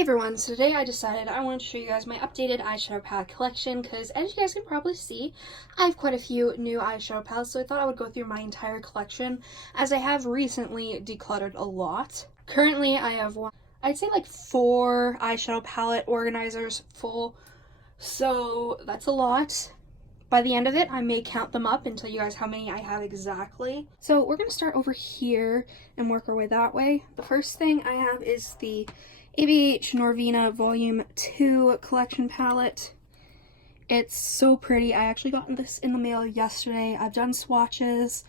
Hey everyone, so today I decided I wanted to show you guys my updated eyeshadow palette collection because as you guys can probably see, I have quite a few new eyeshadow palettes, so I thought I would go through my entire collection as I have recently decluttered a lot. Currently I have I'd say like 4 eyeshadow palette organizers full, so that's a lot. By the end of it, I may count them up and tell you guys how many I have exactly. So we're going to start over here and work our way that way. The first thing I have is the ABH Norvina Volume 2 collection palette. It's so pretty. I actually got this in the mail yesterday. I've done swatches.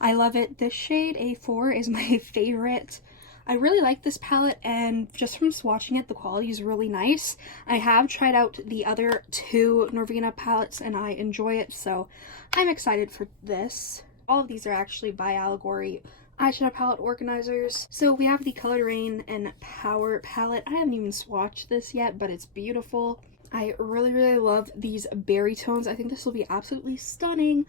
I love it. This shade, A4, is my favorite. I really like this palette, and just from swatching it, the quality is really nice. I have tried out the other 2 Norvina palettes, and I enjoy it, so I'm excited for this. All of these are actually by Allegory eyeshadow palette organizers. So we have the Colored Rain and Power palette. I haven't even swatched this yet, but it's beautiful. I really love these berry tones. I think this will be absolutely stunning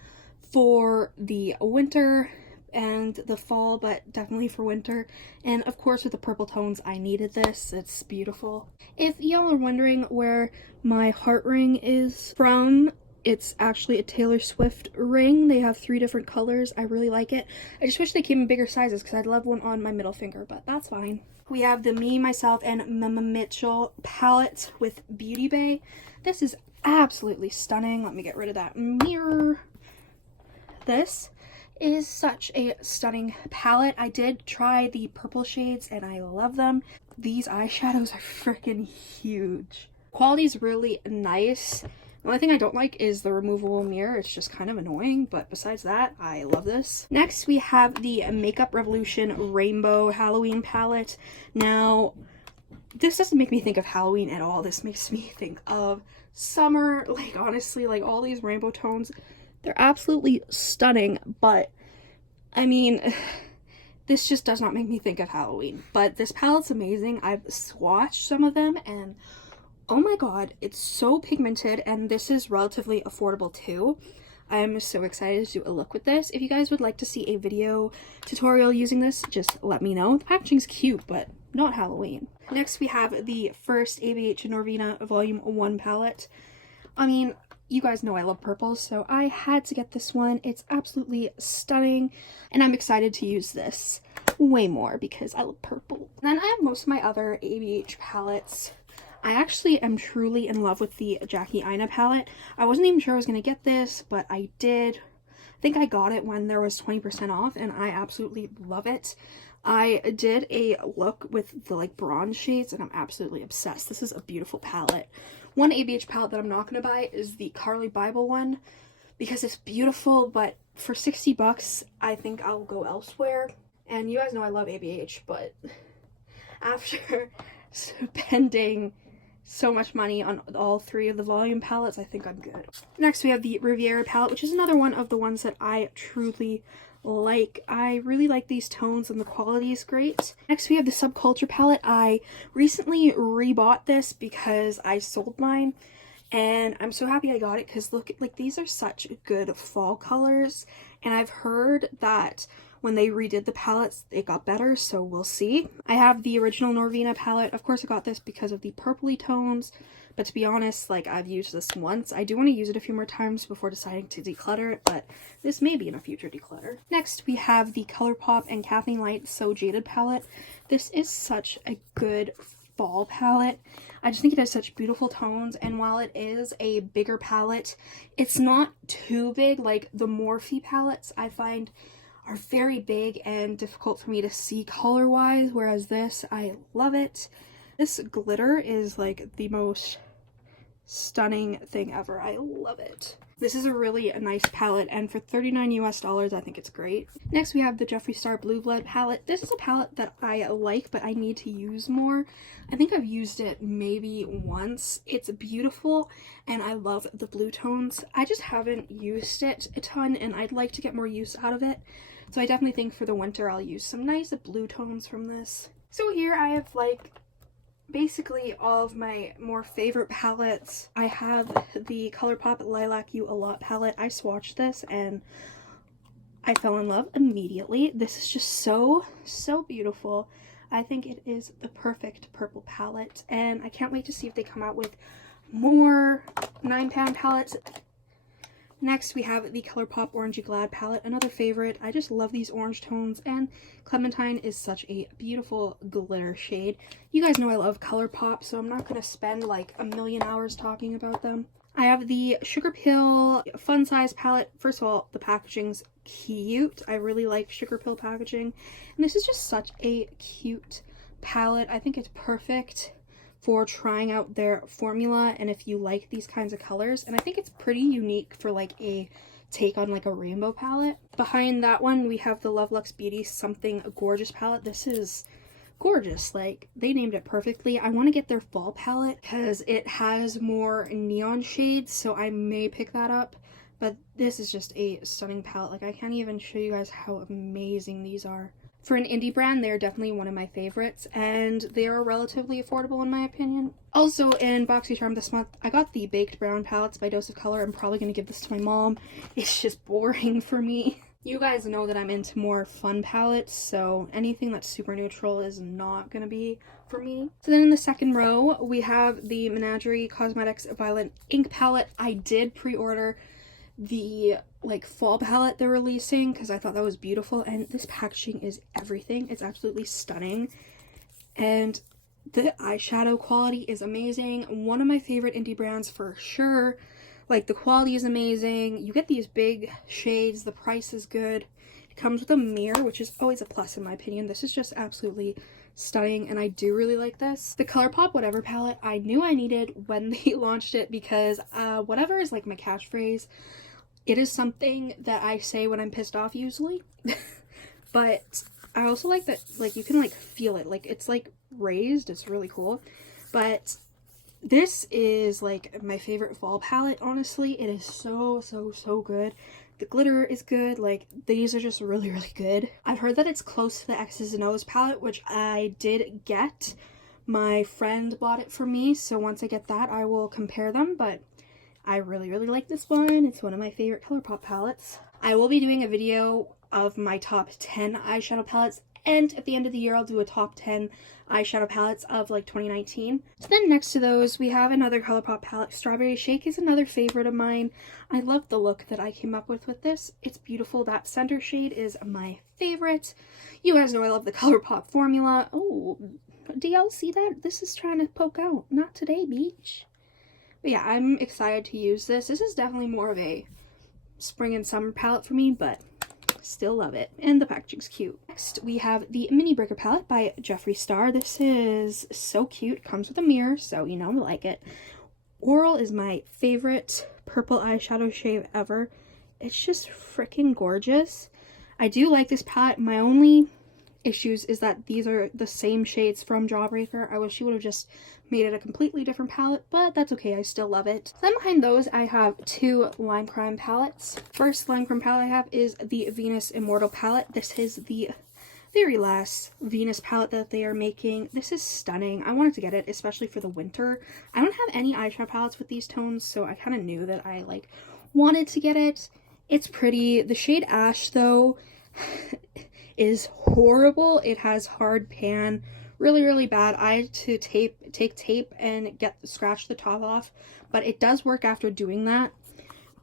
for the winter and the fall, but definitely for winter. And of course with the purple tones, I needed this. It's beautiful. If y'all are wondering where my heart ring is from, it's actually a Taylor Swift ring. They have 3 different colors. I really like it. I just wish they came in bigger sizes because I'd love one on my middle finger, but that's fine. We have the Me, Myself, and Mama Mitchell palette with Beauty Bay. This is absolutely stunning. Let me get rid of that mirror. This is such a stunning palette. I did try the purple shades and I love them. These eyeshadows are freaking huge. Quality's really nice. The only thing I don't like is the removable mirror. It's just kind of annoying, but besides that, I love this. Next, we have the Makeup Revolution Rainbow Halloween palette. Now, this doesn't make me think of Halloween at all. This makes me think of summer. Like, honestly, like all these rainbow tones, they're absolutely stunning, but I mean, this just does not make me think of Halloween. But this palette's amazing. I've swatched some of them and oh my god, it's so pigmented, and this is relatively affordable too. I'm so excited to do a look with this. If you guys would like to see a video tutorial using this, just let me know. The packaging's cute, but not Halloween. Next, we have the first ABH Norvina Volume 1 palette. I mean, you guys know I love purples, so I had to get this one. It's absolutely stunning, and I'm excited to use this way more because I love purple. And then I have most of my other ABH palettes. I actually am truly in love with the Jackie Aina palette. I wasn't even sure I was going to get this, but I did. I think I got it when there was 20% off, and I absolutely love it. I did a look with the like bronze shades, and I'm absolutely obsessed. This is a beautiful palette. One ABH palette that I'm not going to buy is the Carly Bible one because it's beautiful, but for 60 bucks, I think I'll go elsewhere. And you guys know I love ABH, but after spending so much money on all 3 of the volume palettes, I think I'm good. Next, we have the Riviera palette, which is another one of the ones that I truly like. I really like these tones and the quality is great. Next, we have the Subculture palette. I recently rebought this because I sold mine, and I'm so happy I got it because look, like these are such good fall colors, and I've heard that when they redid the palettes, it got better, so we'll see. I have the original Norvina palette. Of course, I got this because of the purpley tones, but to be honest, like I've used this once. I do want to use it a few more times before deciding to declutter it, but this may be in a future declutter. Next, we have the ColourPop and Kathleen Light So Jaded palette. This is such a good fall palette. I just think it has such beautiful tones, and while it is a bigger palette, it's not too big. Like the Morphe palettes, I find are very big and difficult for me to see color wise, whereas this, I love it. This glitter is like the most stunning thing ever. I love it. This is a really nice palette, and for $39 US, I think it's great. Next, we have the Jeffree Star Blue Blood palette. This is a palette that I like, but I need to use more. I think I've used it maybe once. It's beautiful, and I love the blue tones. I just haven't used it a ton, and I'd like to get more use out of it. So I definitely think for the winter I'll use some nice blue tones from this. So here I have like basically all of my more favorite palettes. I have the ColourPop Lilac You A Lot palette. I swatched this and I fell in love immediately. This is just so beautiful. I think it is the perfect purple palette, and I can't wait to see if they come out with more 9-pound palettes. Next, we have the ColourPop Orangey Glad palette, another favorite. I just love these orange tones, and Clementine is such a beautiful glitter shade. You guys know I love ColourPop, so I'm not going to spend like a million hours talking about them. I have the Sugar Pill Fun Size palette. First of all, the packaging's cute. I really like Sugar Pill packaging, and this is just such a cute palette. I think it's perfect for trying out their formula, and if you like these kinds of colors, and I think it's pretty unique for like a take on like a rainbow palette. Behind that one we have the Love Lux Beauty Something Gorgeous palette. This is gorgeous, like they named it perfectly. I want to get their fall palette because it has more neon shades, so I may pick that up, but this is just a stunning palette. Like I can't even show you guys how amazing these are. For an indie brand, they're definitely one of my favorites, and they are relatively affordable in my opinion. Also in BoxyCharm this month, I got the Baked Brown palettes by Dose of Color. I'm probably going to give this to my mom. It's just boring for me. You guys know that I'm into more fun palettes, so anything that's super neutral is not going to be for me. So then in the second row, we have the Menagerie Cosmetics Violet Ink palette. I did pre-order the like fall palette they're releasing because I thought that was beautiful, and this packaging is everything. It's absolutely stunning, and the eyeshadow quality is amazing. One of my favorite indie brands for sure. Like the quality is amazing. You get these big shades, the price is good. It comes with a mirror, which is always a plus in my opinion. This is just absolutely stunning, and I do really like this. The ColourPop Whatever palette, I knew I needed when they launched it because whatever is like my catchphrase. It is something that I say when I'm pissed off usually, but I also like that, like, you can, like, feel it. Like, it's, like, raised. It's really cool. But this is, like, my favorite fall palette, honestly. It is so, so, so good. The glitter is good. Like, these are just really, really good. I've heard that it's close to the X's and O's palette, which I did get. My friend bought it for me, so once I get that, I will compare them, but I really, really like this one. It's one of my favorite ColourPop palettes. I will be doing a video of my top 10 eyeshadow palettes, and at the end of the year I'll do a top 10 eyeshadow palettes of like 2019. So then next to those we have another ColourPop palette. Strawberry Shake is another favorite of mine. I love the look that I came up with this. It's beautiful. That center shade is my favorite. You guys know I love the ColourPop formula. Oh, do y'all see that? This is trying to poke out. Not today, beach. But yeah, I'm excited to use this. This is definitely more of a spring and summer palette for me, but still love it. And the packaging's cute. Next, we have the Mini Breaker palette by Jeffree Star. This is so cute. Comes with a mirror, so you know I like it. Oral is my favorite purple eyeshadow shade ever. It's just freaking gorgeous. I do like this palette. My only issues is that these are the same shades from Jawbreaker. I wish she would have just made it a completely different palette, but that's okay. I still love it. Then behind those, I have two Lime Crime palettes. First Lime Crime palette I have is the Venus Immortal palette. This is the very last Venus palette that they are making. This is stunning. I wanted to get it, especially for the winter. I don't have any eyeshadow palettes with these tones, so I kind of knew that I like wanted to get it. It's pretty. The shade Ash, though, is horrible. It has hard pan, really, really bad. I had to take tape and scratch the top off, but it does work after doing that.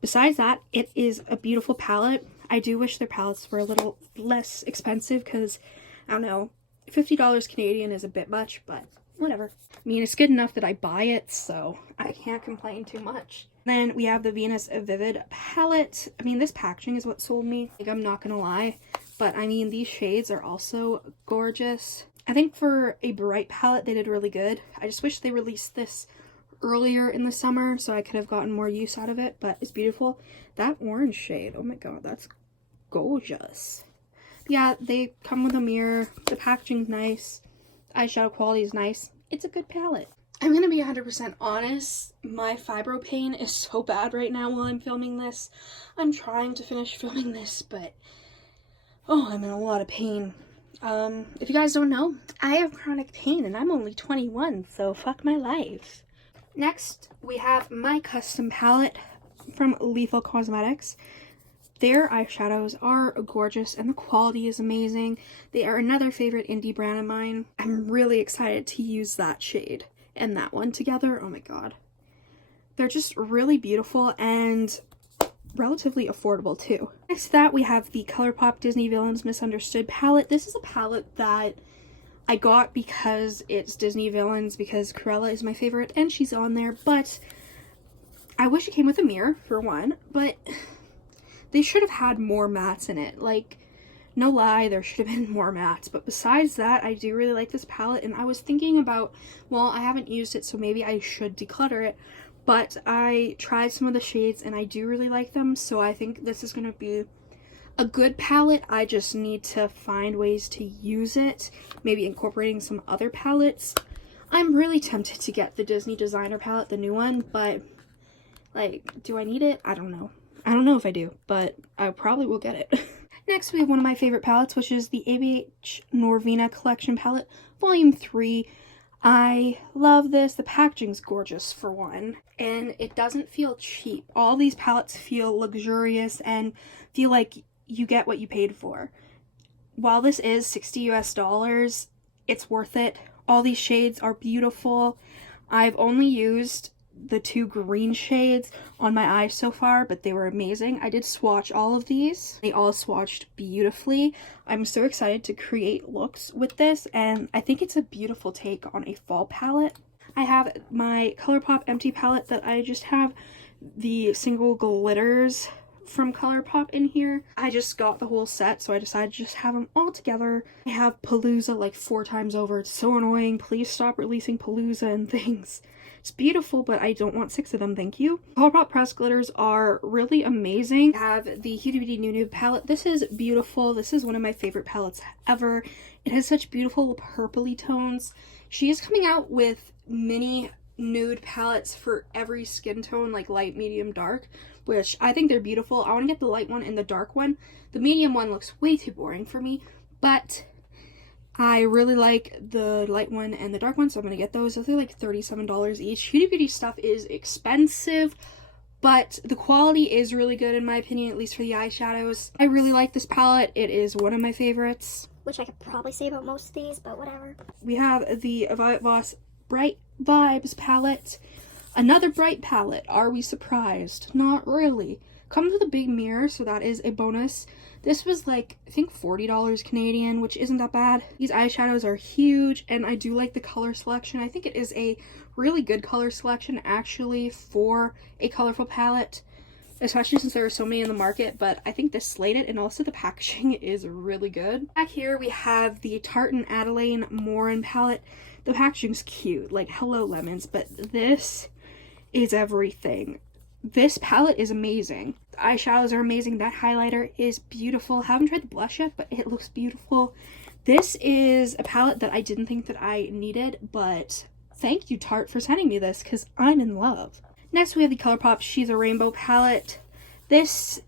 Besides that, it is a beautiful palette. I do wish their palettes were a little less expensive because, I don't know, $50 Canadian is a bit much, but whatever. I mean, it's good enough that I buy it, so I can't complain too much. Then we have the Venus Vivid palette. I mean, this packaging is what sold me. Like, I'm not gonna lie. But I mean, these shades are also gorgeous. I think for a bright palette, they did really good. I just wish they released this earlier in the summer so I could have gotten more use out of it, but it's beautiful. That orange shade, oh my god, that's gorgeous. Yeah, they come with a mirror. The packaging's nice. The eyeshadow quality is nice. It's a good palette. I'm gonna be 100% honest. My fibro pain is so bad right now while I'm filming this. I'm trying to finish filming this, but oh, I'm in a lot of pain. If you guys don't know, I have chronic pain and I'm only 21, so fuck my life. Next, we have my custom palette from Lethal Cosmetics. Their eyeshadows are gorgeous and the quality is amazing. They are another favorite indie brand of mine. I'm really excited to use that shade and that one together. Oh my god. They're just really beautiful and relatively affordable too. Next to that, we have the ColourPop Disney Villains Misunderstood palette. This is a palette that I got because it's Disney Villains, because Cruella is my favorite and she's on there, but I wish it came with a mirror for one, but they should have had more mattes in it. Like, no lie, there should have been more mattes. But besides that, I do really like this palette, and I was thinking about, well, I haven't used it, so maybe I should declutter it. But I tried some of the shades, and I do really like them, so I think this is going to be a good palette. I just need to find ways to use it, maybe incorporating some other palettes. I'm really tempted to get the Disney Designer palette, the new one, but, like, do I need it? I don't know. I don't know if I do, but I probably will get it. Next, we have one of my favorite palettes, which is the ABH Norvina Collection Palette, Volume 3. I love this. The packaging's gorgeous, for one, and it doesn't feel cheap. All these palettes feel luxurious and feel like you get what you paid for. While this is $60 US, it's worth it. All these shades are beautiful. I've only used the 2 green shades on my eyes so far, but they were amazing. I did swatch all of these. They all swatched beautifully. I'm so excited to create looks with this, and I think it's a beautiful take on a fall palette. I have my ColourPop empty palette that I just have the single glitters from ColourPop in here. I just got the whole set, so I decided to just have them all together. I have Palooza like 4 times over. It's so annoying. Please stop releasing Palooza and things. It's beautiful, but I don't want 6 of them, thank you. ColourPop pressed glitters are really amazing. I have the Huda Beauty New Nude palette. This is beautiful. This is one of my favorite palettes ever. It has such beautiful purpley tones. She is coming out with mini nude palettes for every skin tone, like light, medium, dark, which I think they're beautiful. I want to get the light one and the dark one. The medium one looks way too boring for me, but I really like the light one and the dark one, so I'm going to get those. Those are like $37 each. Huda Beauty stuff is expensive, but the quality is really good in my opinion, at least for the eyeshadows. I really like this palette. It is one of my favorites. Which I could probably say about most of these, but whatever. We have the Violet Voss Bright Vibes palette. Another bright palette. Are we surprised? Not really. Comes with a big mirror, so that is a bonus. This was like, I think $40 Canadian, which isn't that bad. These eyeshadows are huge, and I do like the color selection. I think it is a really good color selection, actually, for a colorful palette, especially since there are so many in the market, but I think this slayed it, and also the packaging is really good. Back here, we have the Tarte & Adelaine Morin palette. The packaging's cute, like, hello lemons, but this is everything. This palette is amazing. The eyeshadows are amazing. That highlighter is beautiful. I haven't tried the blush yet, but it looks beautiful. This is a palette that I didn't think that I needed, but thank you, Tarte, for sending me this, because I'm in love. Next, we have the ColourPop She's a Rainbow palette. This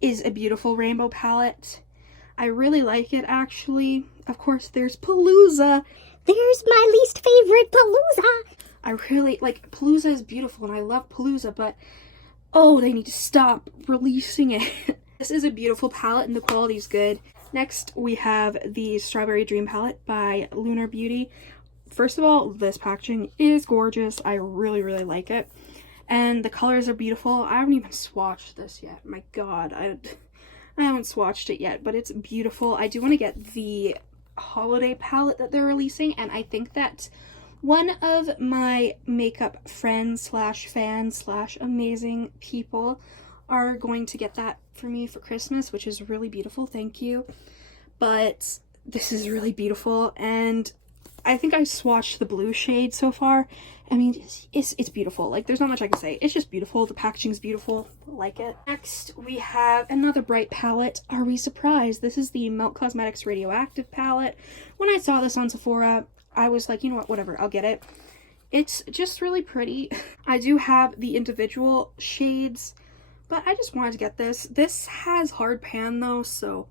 is a beautiful rainbow palette. I really like it, actually. Of course, there's Palooza. There's my least favorite, Palooza. I really, like, Palooza is beautiful, and I love Palooza, but oh, they need to stop releasing it. This is a beautiful palette, and the quality is good. Next, we have the Strawberry Dream palette by Lunar Beauty. First of all, this packaging is gorgeous. I really, really like it. And the colors are beautiful. I haven't even swatched this yet. My god, I haven't swatched it yet, but it's beautiful. I do want to get the holiday palette that they're releasing, and I think that one of my makeup friends slash fans slash amazing people are going to get that for me for Christmas, which is really beautiful. Thank you. But this is really beautiful, and I think I swatched the blue shade so far. I mean, it's beautiful. Like, there's not much I can say. It's just beautiful. The packaging's beautiful. I like it. Next, we have another bright palette. Are we surprised? This is the Melt Cosmetics Radioactive palette. When I saw this on Sephora, I was like, you know what, whatever, I'll get it. It's just really pretty. I do have the individual shades, but I just wanted to get this. This has hard pan though, so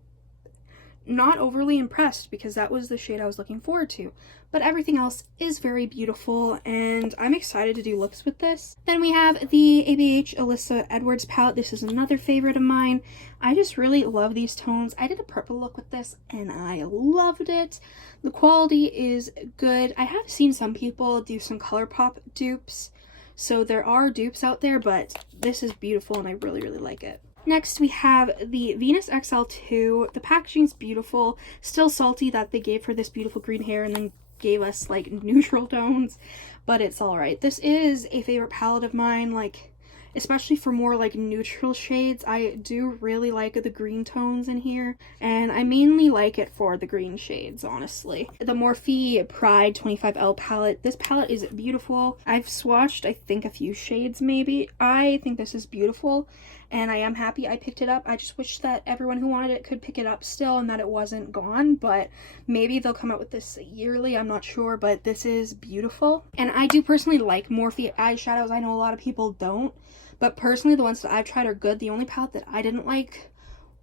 not overly impressed because that was the shade I was looking forward to. But everything else is very beautiful, and I'm excited to do looks with this. Then we have the ABH Alyssa Edwards palette. This is another favorite of mine. I just really love these tones. I did a purple look with this, and I loved it. The quality is good. I have seen some people do some ColourPop dupes, so there are dupes out there, but this is beautiful, and I really, really like it. Next, we have the Venus XL2. The packaging's beautiful. Still salty that they gave her this beautiful green hair and then gave us like neutral tones, but it's all right. This is a favorite palette of mine, like especially for more like neutral shades. I do really like the green tones in here, and I mainly like it for the green shades, honestly. The Morphe Pride 25L palette. This palette is beautiful. I've swatched I think a few shades maybe. I think this is beautiful, and I am happy I picked it up. I just wish that everyone who wanted it could pick it up still and that it wasn't gone, but maybe they'll come out with this yearly, I'm not sure, but this is beautiful. And I do personally like Morphe eyeshadows. I know a lot of people don't, but personally the ones that I've tried are good. The only palette that I didn't like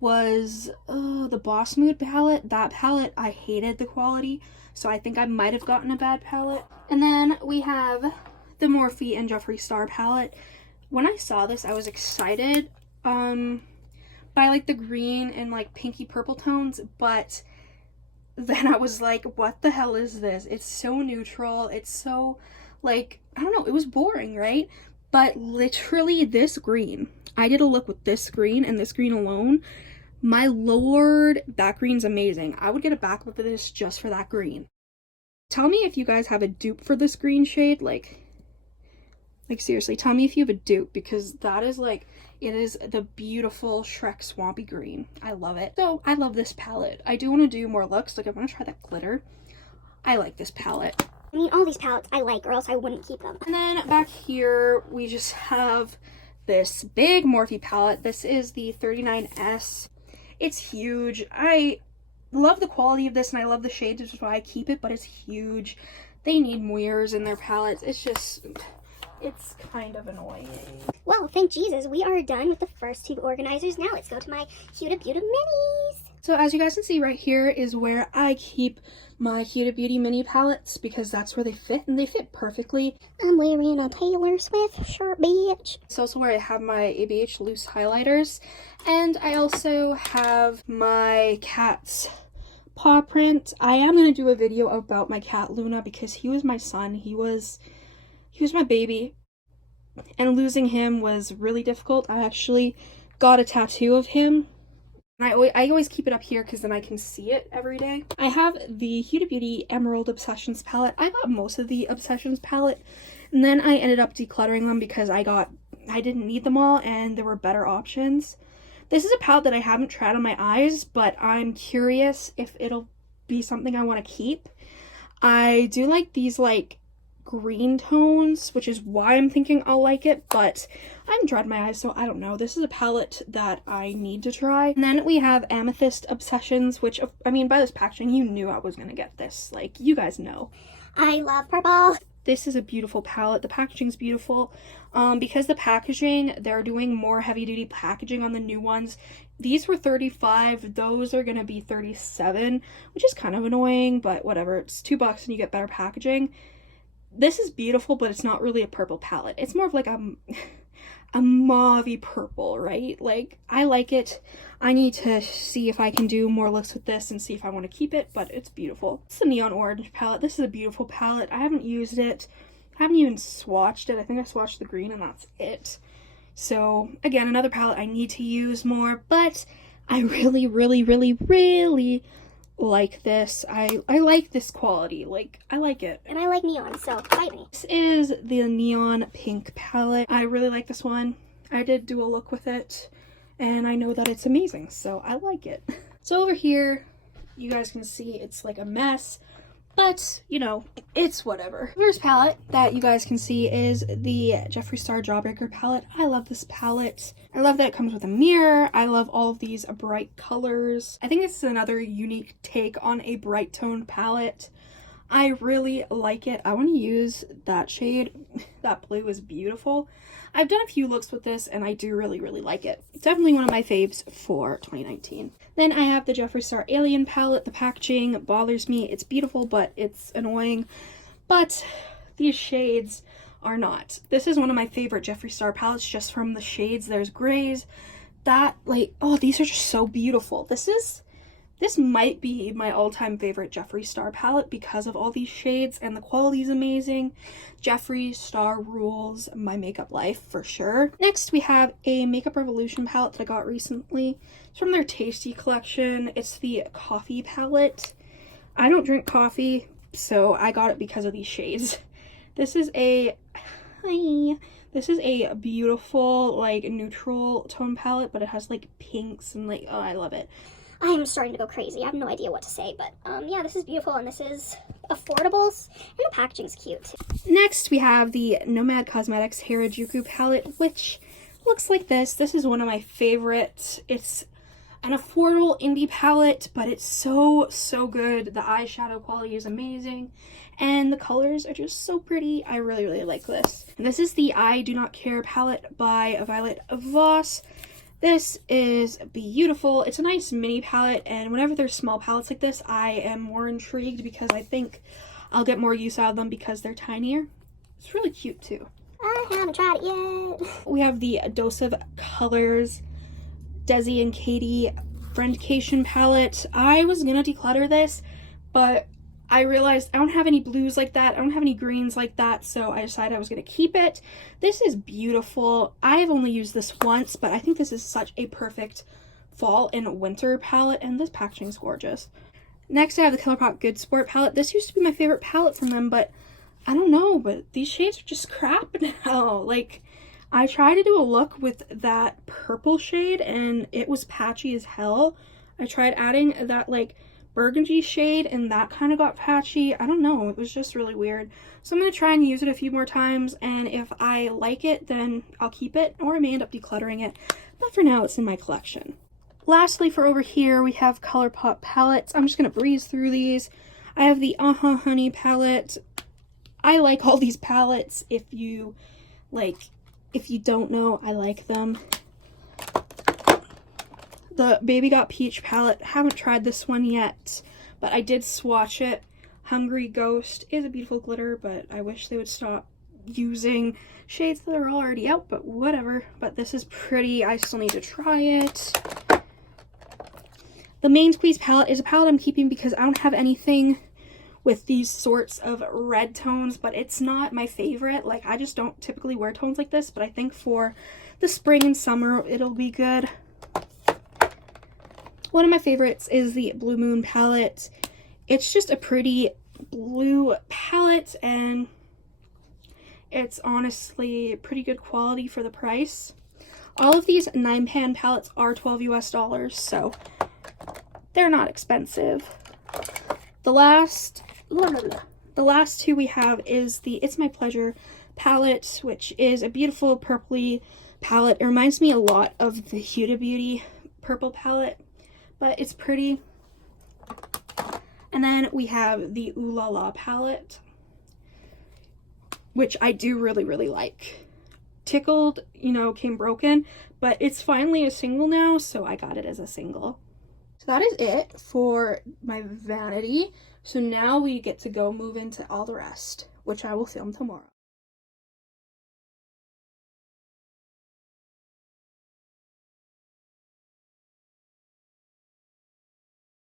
was the Boss Mood palette. That palette, I hated the quality, so I think I might have gotten a bad palette. And then we have the Morphe and Jeffree Star palette. When I saw this, I was excited by like the green and like pinky purple tones, but then I was like, what the hell is this? It's so neutral. It's so like, I don't know, it was boring, right? But literally this green, I did a look with this green and this green alone. My lord, that green's amazing. I would get a backup of this just for that green. Tell me if you guys have a dupe for this green shade. Like seriously, tell me if you have a dupe, because that is like, it is the beautiful Shrek Swampy Green. I love it. So I love this palette. I do want to do more looks. Like I want to try that glitter. I like this palette. I mean, all these palettes I like, or else I wouldn't keep them. And then back here, we just have this big Morphe palette. This is the 39S. It's huge. I love the quality of this, and I love the shades, which is why I keep it, but it's huge. They need mirrors in their palettes. It's just, it's kind of annoying. Well, thank Jesus, we are done with the first two organizers. Now let's go to my Huda Beauty minis. So as you guys can see right here is where I keep my Huda Beauty mini palettes, because that's where they fit, and they fit perfectly. I'm wearing a Taylor Swift shirt, bitch. It's also where I have my ABH loose highlighters, and I also have my cat's paw print. I am going to do a video about my cat Luna, because he was my son. He was my baby, and losing him was really difficult. I actually got a tattoo of him, and I always keep it up here because then I can see it every day. I have the Huda Beauty Emerald Obsessions palette. I got most of the Obsessions palette, and then I ended up decluttering them because I didn't need them all and there were better options. This is a palette that I haven't tried on my eyes, but I'm curious if it'll be something I want to keep. I do like these like green tones, which is why I'm thinking I'll like it, but I haven't dried my eyes, so I don't know. This is a palette that I need to try. And then we have Amethyst Obsessions, which, I mean, by this packaging, you knew I was gonna get this. Like, you guys know. I love purple. This is a beautiful palette. The packaging's beautiful. Because the packaging, they're doing more heavy-duty packaging on the new ones. These were $35. Those are gonna be $37, which is kind of annoying, but whatever. It's $2 and you get better packaging. This is beautiful, but it's not really a purple palette. It's more of like a mauve-y purple, right? Like, I like it. I need to see if I can do more looks with this and see if I want to keep it, but it's beautiful. It's a neon orange palette. This is a beautiful palette. I haven't used it. I haven't even swatched it. I think I swatched the green and that's it. So, again, another palette I need to use more, but I really, really, really, really like this. I like this quality. Like, I like it. And I like neon, so fight me. This is the neon pink palette. I really like this one. I did do a look with it, and I know that it's amazing, so I like it. So over here, you guys can see it's like a mess, but, you know, it's whatever. The first palette that you guys can see is the Jeffree Star Jawbreaker palette. I love this palette. I love that it comes with a mirror. I love all of these bright colors. I think this is another unique take on a bright tone palette. I really like it. I want to use that shade. That blue is beautiful. I've done a few looks with this and I do really like it. Definitely one of my faves for 2019. Then I have the Jeffree Star Alien palette. The packaging bothers me. It's beautiful, but it's annoying. But these shades are not. This is one of my favorite Jeffree Star palettes just from the shades. There's grays. That, like, oh, these are just so beautiful. This might be my all-time favorite Jeffree Star palette because of all these shades, and the quality is amazing. Jeffree Star rules my makeup life for sure. Next, we have a Makeup Revolution palette that I got recently. It's from their Tasty collection. It's the coffee palette. I don't drink coffee, so I got it because of these shades. This is a beautiful, like, neutral tone palette, but it has, like, pinks and, like, oh, I love it. I am starting to go crazy. I have no idea what to say, but yeah, this is beautiful and this is affordable and the packaging's cute too. Next, we have the Nomad Cosmetics Harajuku palette, which looks like this. This is one of my favorites. It's an affordable indie palette, but it's so good. The eyeshadow quality is amazing, and the colors are just so pretty. I really like this. And this is the I Do Not Care palette by Violet Voss. This is beautiful. It's a nice mini palette, and whenever there's small palettes like this, I am more intrigued because I think I'll get more use out of them because they're tinier. It's really cute too. I haven't tried it yet. We have the Dose of Colors Desi and Katie Friendcation palette. I was gonna declutter this, but I realized I don't have any blues like that. I don't have any greens like that, so I decided I was going to keep it. This is beautiful. I have only used this once, but I think this is such a perfect fall and winter palette, and this packaging is gorgeous. Next, I have the ColourPop Good Sport palette. This used to be my favorite palette from them, but I don't know, but these shades are just crap now. Like, I tried to do a look with that purple shade, and it was patchy as hell. I tried adding that, like, burgundy shade, and that kind of got patchy. I don't know, it was just really weird. So I'm going to try and use it a few more times, and if I like it, then I'll keep it, or I may end up decluttering it. But for now, it's in my collection. Lastly, for over here, we have ColourPop palettes. I'm just going to breeze through these. I have the Honey palette. I like all these palettes. If you don't know, I like them. The Baby Got Peach palette, haven't tried this one yet, but I did swatch it. Hungry Ghost is a beautiful glitter, but I wish they would stop using shades that are already out, but whatever. But this is pretty. I still need to try it. The Main Squeeze palette is a palette I'm keeping because I don't have anything with these sorts of red tones, but it's not my favorite. Like, I just don't typically wear tones like this, but I think for the spring and summer, it'll be good. One of my favorites is the Blue Moon palette. It's just a pretty blue palette, and it's honestly pretty good quality for the price. All of these 9-pan palettes are $12 US, so they're not expensive. The last two we have is the It's My Pleasure palette, which is a beautiful purpley palette. It reminds me a lot of the Huda Beauty purple palette, but it's pretty. And then we have the Ooh La La palette, which I do really like. Tickled, came broken, but it's finally a single now, so I got it as a single. So that is it for my vanity. So now we get to go move into all the rest, which I will film tomorrow.